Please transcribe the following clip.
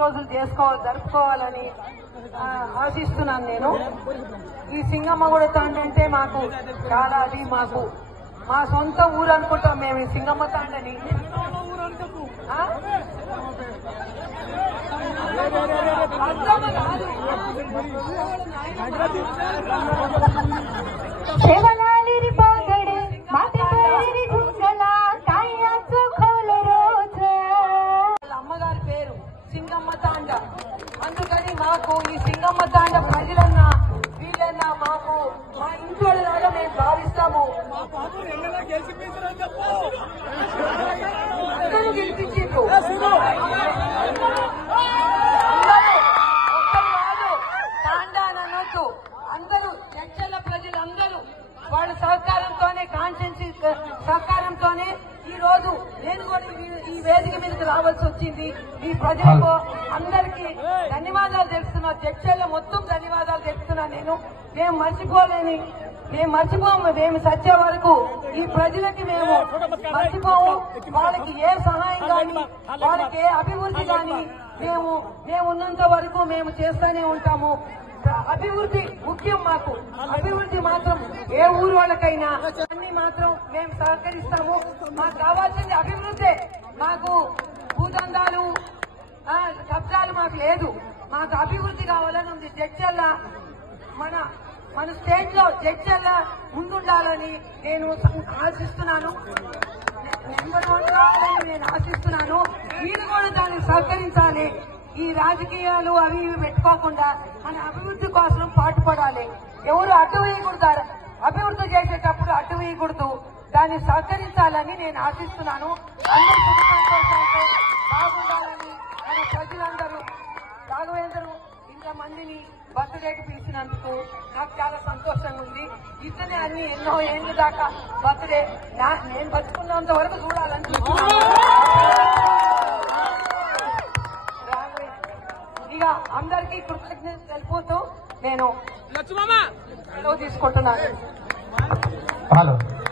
రోజులు జరుపుకోవాలని ఆశిస్తున్నాను. నేను ఈ సింగమ్మగూడ తాండ అంటే మాకు చాలా అది మాకు మా సొంత ఊరు అనుకుంటాం మేము ఈ సింగమ్మ తాండని. అమ్మగారి పేరు సింగమ్మ తాండ. అందుకని మాకు ఈ సింగమ్మ తాండ ప్రజలన్నా వీళ్ళన్నా మాకు మా ఇంట్లో లాగా మేము భావిస్తాము. అందరూ గెలిపించిండ్రు, తాండా అనొద్దు, అందరూ చర్చల ప్రజలందరూ వాళ్ళ సహకారంతోనే కాన్స్టిట్యున్సీ సహకారంతోనే ఈ రోజు నేను కూడా ఈ వేదిక మీదకి రావాల్సి వచ్చింది. ఈ ప్రజలకు అందరికీ ధన్యవాదాలు తెలుస్తున్నా, చర్చల్లో మొత్తం ధన్యవాదాలు తెలుస్తున్నా. మేము మర్చిపోము, మేము సచ్చే వరకు ఈ ప్రజలకి మేము మర్చిపోము. వాళ్ళకి ఏ సహాయం కానీ వాళ్ళకి ఏ అభివృద్ధి కానీ మేము ఉన్నంత వరకు మేము చేస్తూనే ఉంటాము. అభివృద్ధి ముఖ్యం మాకు. అభివృద్ధి మాత్రం ఏ ఊరు వాళ్ళకైనా అన్ని మాత్రం మేము సహకరిస్తాము. మాకు కావాల్సింది అభివృద్ధి. మాకు భూదందాలు కబ్జాలు మాకు లేదు. మాకు అభివృద్ధి కావాలని ఉంది. జడ్చల్లా మన స్టేట్ లో జడ్చల్లా ముందుండాలని నేను ఆశిస్తున్నాను. నెంబర్ 1 కావాలని నేను ఆశిస్తున్నాను. వీళ్ళు కూడా దాన్ని సహకరించాలి. ఈ రాజకీయాలు అవి ఇవి పెట్టుకోకుండా మన అభివృద్ధి కోసం పాటుపడాలి. ఎవరు అడ్డు వేయకూడదు, అభివృద్ధి చేసేటప్పుడు అడ్డు వేయకూడదు. దాన్ని సహకరించాలని నేను ఆశిస్తున్నాను. అందరూ సుఖ సంతోషాలతో బాగుండాలని మన ప్రజలందరూ రాఘవేంద్రు ఇంతమందిని బర్త్డేకి పిలిచినందుకు నాకు చాలా సంతోషంగా ఉంది. ఇతనే అన్ని ఎన్నో ఏళ్ళ దాకా బర్త్డే నేను బతుకున్నంత వరకు చూడాలనుకుంటున్నాను. ఇక అందరికీ కృతజ్ఞత తెలుపుతూ నేను సెలవు తీసుకుంటున్నాను.